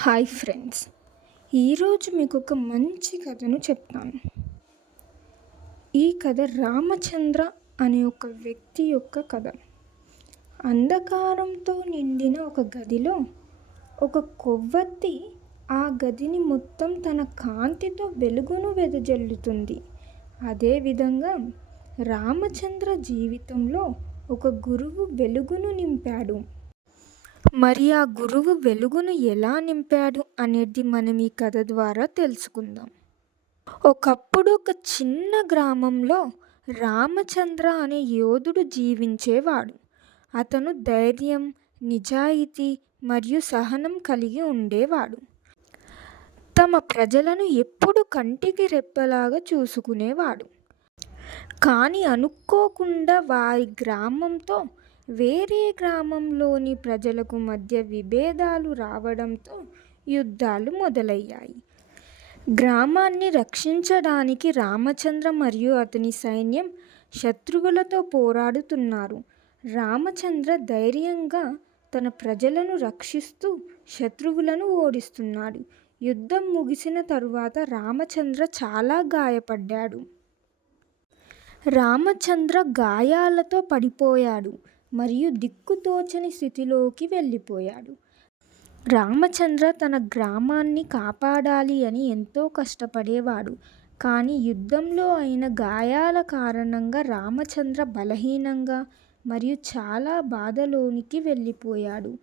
Hi friends. ఈరోజు మీకు ఒక మంచి కథను చెప్తాను. ఈ కథ రామచంద్ర అనే ఒక వ్యక్తి యొక్క కథ. అంధకారంతో నిండిన ఒక గదిలో ఒక కొవ్వొత్తి ఆ గదిని మొత్తం తన కాంతితో వెలుగును వెదజల్లుతుంది. అదేవిధంగా రామచంద్ర జీవితంలో ఒక గురువు వెలుగును నింపాడు. మరి ఆ గురువు వెలుగును ఎలా నింపాడు అనేది మనం ఈ కథ ద్వారా తెలుసుకుందాం. ఒకప్పుడు ఒక చిన్న గ్రామంలో రామచంద్ర అనే యోధుడు జీవించేవాడు. అతను ధైర్యం నిజాయితీ మరియు సహనం కలిగి ఉండేవాడు. తమ ప్రజలను ఎప్పుడు కంటికి రెప్పలాగా చూసుకునేవాడు. కానీ అనుకోకుండా వారి గ్రామంతో వేరే గ్రామంలోని ప్రజలకు మధ్య విభేదాలు రావడంతో యుద్ధాలు మొదలయ్యాయి. గ్రామాన్ని రక్షించడానికి రామచంద్ర మరియు అతని సైన్యం శత్రువులతో పోరాడుతున్నారు. రామచంద్ర ధైర్యంగా తన ప్రజలను రక్షిస్తూ శత్రువులను ఓడిస్తున్నాడు. యుద్ధం ముగిసిన తరువాత రామచంద్ర చాలా గాయపడ్డాడు. రామచంద్ర గాయాలతో పడిపోయాడు. మరియు దిక్కుతోచని స్థితిలోకి వెళ్ళిపోయాడు. రామచంద్ర తన గ్రామాన్ని కాపాడాలి అని ఎంతో కష్టపడేవాడు. కానీ యుద్ధంలో అయిన గాయాల కారణంగా రామచంద్ర బలహీనంగా మరియు చాలా బాధలోనికి వెళ్ళిపోయాడు.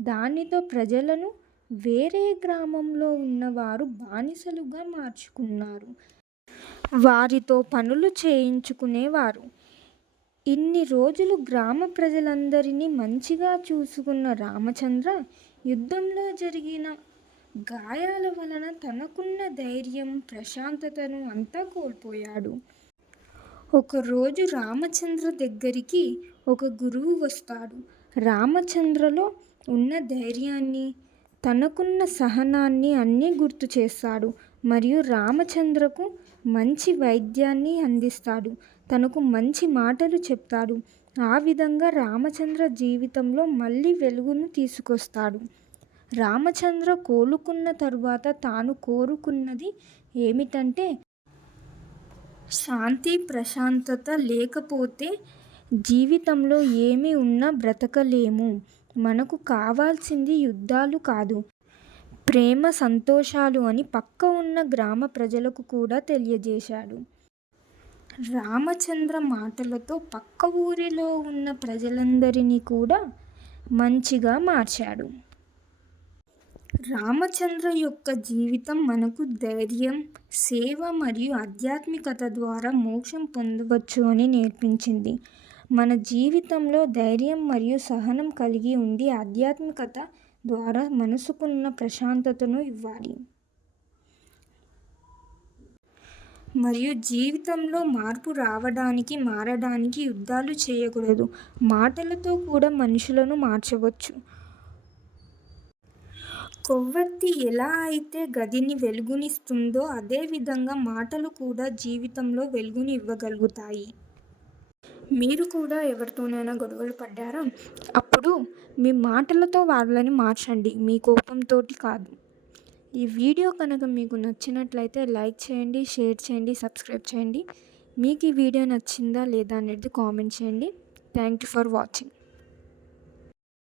దానితో ప్రజలను వేరే గ్రామంలో ఉన్నవారు బానిసలుగా మార్చుకున్నారు. వారితో పనులు చేయించుకునేవారు. ఇన్ని రోజులు గ్రామ ప్రజలందరినీ మంచిగా చూసుకున్న రామచంద్ర యుద్ధంలో జరిగిన గాయాల వలన తనకున్న ధైర్యం ప్రశాంతతను అంతా కోల్పోయాడు. ఒకరోజు రామచంద్ర దగ్గరికి ఒక గురువు వస్తాడు. రామచంద్రలో ఉన్న ధైర్యాన్ని తనకున్న సహనాన్ని అన్నీ గుర్తు చేస్తాడు. మరియు రామచంద్రకు మంచి వైద్యాన్ని అందిస్తాడు. తనకు మంచి మాటలు చెప్తాడు. ఆ విధంగా రామచంద్ర జీవితంలో మళ్ళీ వెలుగును తీసుకొస్తాడు. రామచంద్ర కోలుకున్న తరువాత తాను కోరుకున్నది ఏమిటంటే శాంతి ప్రశాంతత లేకపోతే జీవితంలో ఏమి ఉన్నా బ్రతకలేము. మనకు కావాల్సింది యుద్ధాలు కాదు. ప్రేమ సంతోషాలు అని పక్క ఉన్న గ్రామ ప్రజలకు కూడా తెలియజేశాడు. రామచంద్ర మాటలతో పక్క ఊరిలో ఉన్న ప్రజలందరినీ కూడా మంచిగా మార్చాడు. రామచంద్ర యొక్క జీవితం మనకు ధైర్యం సేవ మరియు ఆధ్యాత్మికత ద్వారా మోక్షం పొందవచ్చు అని నేర్పించింది. మన జీవితంలో ధైర్యం మరియు సహనం కలిగి ఉండి ఆధ్యాత్మికత ద్వారా మనసుకున్న ప్రశాంతతను ఇవ్వాలి. మరియు జీవితంలో మార్పు రావడానికి మారడానికి యుద్ధాలు చేయకూడదు. మాటలతో కూడా మనుషులను మార్చవచ్చు. కొవ్వొత్తి ఎలా అయితే గదిని వెలుగునిస్తుందో అదేవిధంగా మాటలు కూడా జీవితంలో వెలుగుని ఇవ్వగలుగుతాయి. మీరు కూడా ఎవరితోనైనా గొడవలు పడ్డారా? అప్పుడు మీ మాటలతో వాళ్ళని మార్చండి. మీ కోపంతో కాదు. ఈ వీడియో కనుక మీకు నచ్చినట్లయితే లైక్ చేయండి షేర్ చేయండి సబ్స్క్రైబ్ చేయండి. మీకు ఈ వీడియో నచ్చిందా లేదా అనేది కామెంట్ చేయండి. Thank you for watching.